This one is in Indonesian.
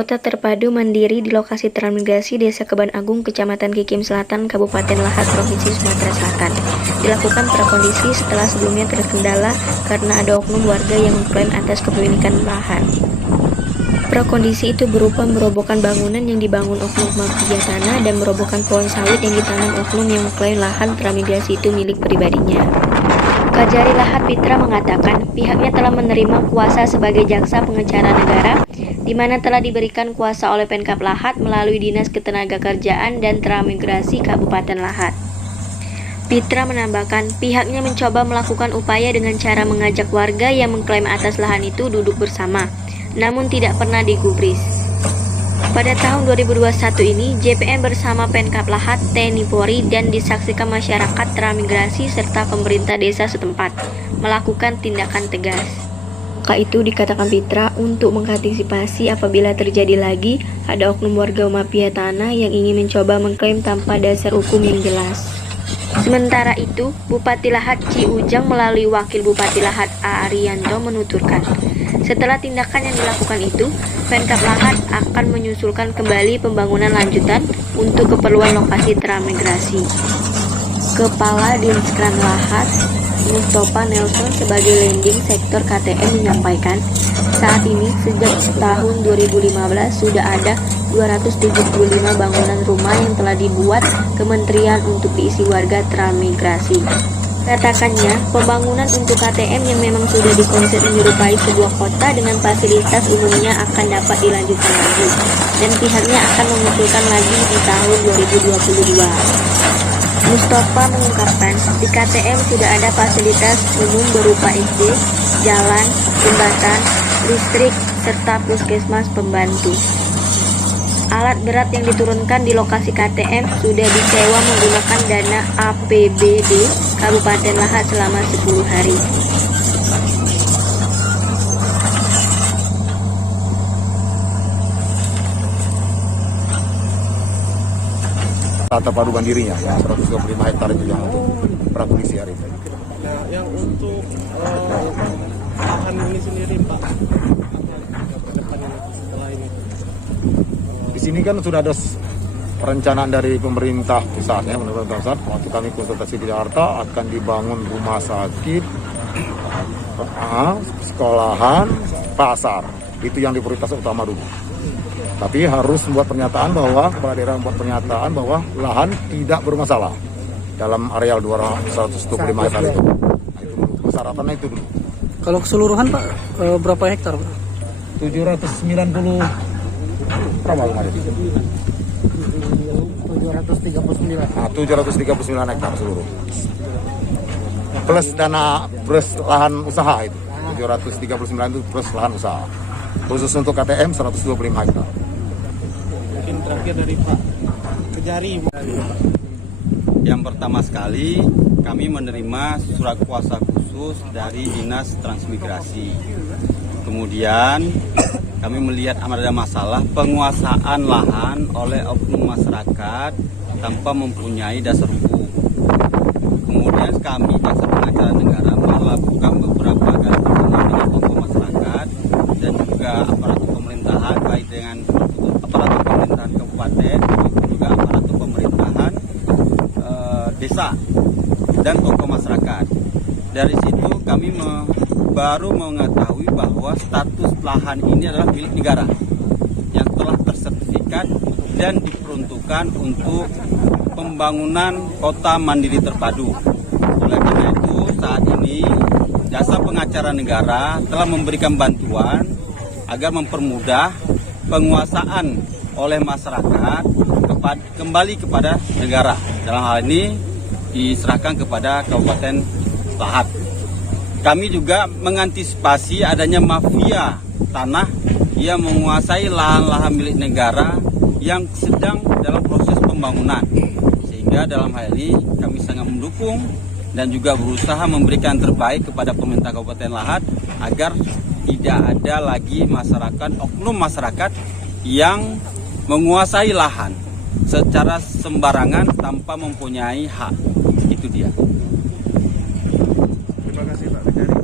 Kota terpadu mandiri di lokasi transmigrasi Desa Keban Agung, Kecamatan Kikim Selatan, Kabupaten Lahat, Provinsi Sumatera Selatan. Dilakukan prakondisi setelah sebelumnya terkendala karena ada oknum warga yang mengklaim atas kepemilikan lahan. Prakondisi itu berupa merobohkan bangunan yang dibangun oknum mafia tanah dan merobohkan pohon sawit yang ditanam oknum yang mengklaim lahan transmigrasi itu milik pribadinya. Kajari Lahat Pitra mengatakan pihaknya telah menerima kuasa sebagai jaksa pengacara negara, di mana telah diberikan kuasa oleh Pemkab Lahat melalui Dinas Ketenagakerjaan dan Transmigrasi Kabupaten Lahat. Pitra menambahkan pihaknya mencoba melakukan upaya dengan cara mengajak warga yang mengklaim atas lahan itu duduk bersama, namun tidak pernah digubris. Pada tahun 2021 ini, JPM bersama Pemkab Lahat, TNI Polri, dan disaksikan masyarakat transmigrasi serta pemerintah desa setempat melakukan tindakan tegas. Maka itu dikatakan Pitra untuk mengantisipasi apabila terjadi lagi ada oknum warga mafia tanah yang ingin mencoba mengklaim tanpa dasar hukum yang jelas. Sementara itu, Bupati Lahat Ci Ujang melalui Wakil Bupati Lahat A. Ariyanto menuturkan, setelah tindakan yang dilakukan itu, Pemkab Lahat akan menyusulkan kembali pembangunan lanjutan untuk keperluan lokasi transmigrasi. Kepala Dinskran Lahat, Mustafa Nelson sebagai landing sektor KTM menyampaikan, saat ini sejak tahun 2015 sudah ada 275 bangunan rumah yang telah dibuat kementerian untuk diisi warga transmigrasi. Katakannya, pembangunan untuk KTM yang memang sudah dikonsep menyerupai sebuah kota dengan fasilitas umumnya akan dapat dilanjutkan lagi, dan pihaknya akan mengusulkan lagi di tahun 2022. Mustafa mengungkapkan, di KTM sudah ada fasilitas umum berupa SD, jalan, jembatan, listrik, serta puskesmas pembantu. Alat berat yang diturunkan di lokasi KTM sudah disewa menggunakan dana APBD Kabupaten Lahat selama 10 hari. Terpadu mandirinya yang 125 hektar itu yang untuk prakondisi hari ini. Nah, yang untuk lahan ini sendiri, Pak, ke depannya setelah ini? Di sini kan sudah ada perencanaan dari pemerintah pusat ya, pemerintah pusat. Waktu kami konsultasi di Jakarta akan dibangun rumah sakit, sekolahan, pasar. Itu yang diprioritas utama dulu. Tapi harus membuat pernyataan bahwa kepala daerah membuat pernyataan bahwa lahan tidak bermasalah dalam areal 125 hektar itu. Nah, itu persyaratannya itu dulu. Kalau keseluruhan, Pak, berapa hektar, Pak? 790 berapa kemarin? 739. Nah, 739 hektar seluruh. Plus lahan usaha itu. 739 itu plus lahan usaha. Khusus untuk KTM 125 hektar. Mungkin terakhir dari Pak Kajari. Yang pertama sekali kami menerima surat kuasa khusus dari Dinas Transmigrasi. Kemudian kami melihat ada masalah penguasaan lahan oleh oknum masyarakat tanpa mempunyai dasar hukum. Kemudian kami jaksa pengacara negara melakukan beberapa kali pertemuan dengan tokoh masyarakat dan juga aparatur pemerintahan, baik dengan aparatur pemerintahan kabupaten maupun juga aparatur pemerintahan desa dan tokoh masyarakat. Dari situ kami baru mengetahui bahwa status lahan ini adalah milik negara yang telah tersertifikat dan diperuntukkan untuk pembangunan kota mandiri terpadu. Oleh karena itu saat ini jasa pengacara negara telah memberikan bantuan agar mempermudah penguasaan oleh masyarakat kembali kepada negara. Dalam hal ini diserahkan kepada Kabupaten Lahat. Kami juga mengantisipasi adanya mafia tanah yang menguasai lahan-lahan milik negara yang sedang dalam proses pembangunan. Sehingga dalam hal ini kami sangat mendukung dan juga berusaha memberikan terbaik kepada pemerintah Kabupaten Lahat agar tidak ada lagi oknum masyarakat yang menguasai lahan secara sembarangan tanpa mempunyai hak. Itu dia. Terima kasih, Pak Kajari.